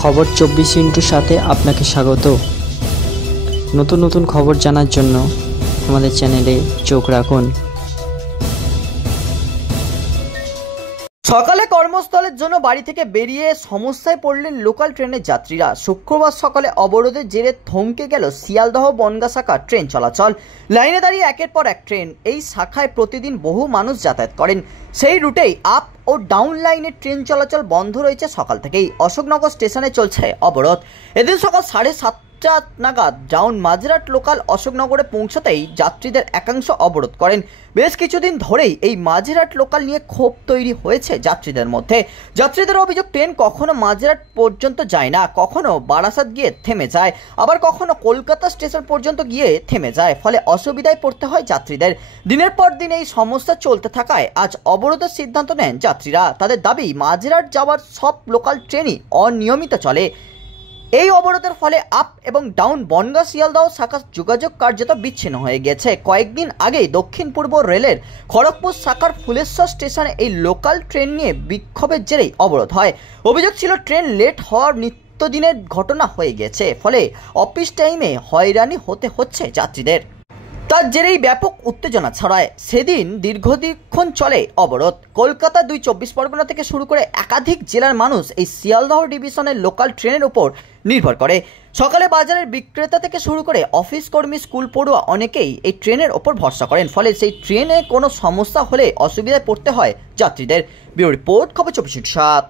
খবর 24 সাথে আপনাকে স্বাগত। নতুন নতুন খবর জানার জন্য আমাদের চ্যানেলে চোখ রাখুন। সকালে কর্মস্থলের জন্য বাড়ি থেকে বেরিয়ে সমস্যায় পড়লেন লোকাল ট্রেনের যাত্রীরা। শুক্রবার সকালে অবরোধের জেরে থমকে গেল শিয়ালদহ বনগাঁ শাখা ট্রেন চলাচল। লাইনে দাঁড়িয়ে একের পর এক ট্রেন। এই শাখায় প্রতিদিন বহু মানুষ যাতায়াত করেন। সেই রুটেই আপ ও ডাউন লাইনের ট্রেন চলাচল বন্ধ রয়েছে সকাল থেকেই। অশোকনগর স্টেশনে চলছে অবরোধ। এদিন সকাল 7:30 নাগাদ ডাউন মাঝরাট লোকাল অশোকনগরে পৌঁছতেই যাত্রীদের একাংশ অবরোধ করেন। বেশ কিছুদিন ধরেই এই মাঝরাট লোকাল নিয়ে ক্ষোভ তৈরি হয়েছে যাত্রীদের মধ্যে। যাত্রীদের অভিযোগ, ট্রেন কখনো মাঝরাট পর্যন্ত যায় না, কখনো বারাসাত গিয়ে থেমে যায়, আবার কখনো কলকাতা স্টেশন পর্যন্ত গিয়ে থেমে যায়। ফলে অসুবিধায় পড়তে হয় যাত্রীদের। দিনের পর দিন এই সমস্যা চলতে থাকায় আজ অবরোধের সিদ্ধান্ত নেন যাত্রীরা। তাদের দাবি, মাঝরাট যাওয়ার সব লোকাল ট্রেনই অনিয়মিত চলে। এই অবরোধের ফলে আপ এবং ডাউন বনগাঁ শিয়ালদহ শাখার যোগাযোগ কার্যত বিচ্ছিন্ন হয়ে গেছে। কয়েকদিন আগেই দক্ষিণ পূর্ব রেলের খড়গপুর শাখার ফুলেশ্বর স্টেশনে এই লোকাল ট্রেন নিয়ে বিক্ষোভের জেরেই অবরোধ হয়। অভিযোগ ছিল, ট্রেন লেট হওয়ার নিত্যদিনের ঘটনা হয়ে গেছে, ফলে অফিস টাইমে হয়রানি হতে হচ্ছে যাত্রীদের। তার জেরেই ব্যাপক উত্তেজনা ছড়ায়। সেদিন দীর্ঘক্ষণ চলে অবরোধ। কলকাতা 2 24 পরগনা থেকে শুরু করে একাধিক জেলার মানুষ এই শিয়ালদহ ডিভিশনের লোকাল ট্রেনের উপর নির্ভর করে। সকালে বাজারের বিক্রেতা থেকে শুরু করে অফিস কর্মী, স্কুল পড়ুয়া অনেকেই এই ট্রেনের ওপর ভরসা করেন। ফলে সেই ট্রেনে কোনো সমস্যা হলে অসুবিধায় পড়তে হয় যাত্রীদের। ব্যুরো রিপোর্ট, খবর 24/7।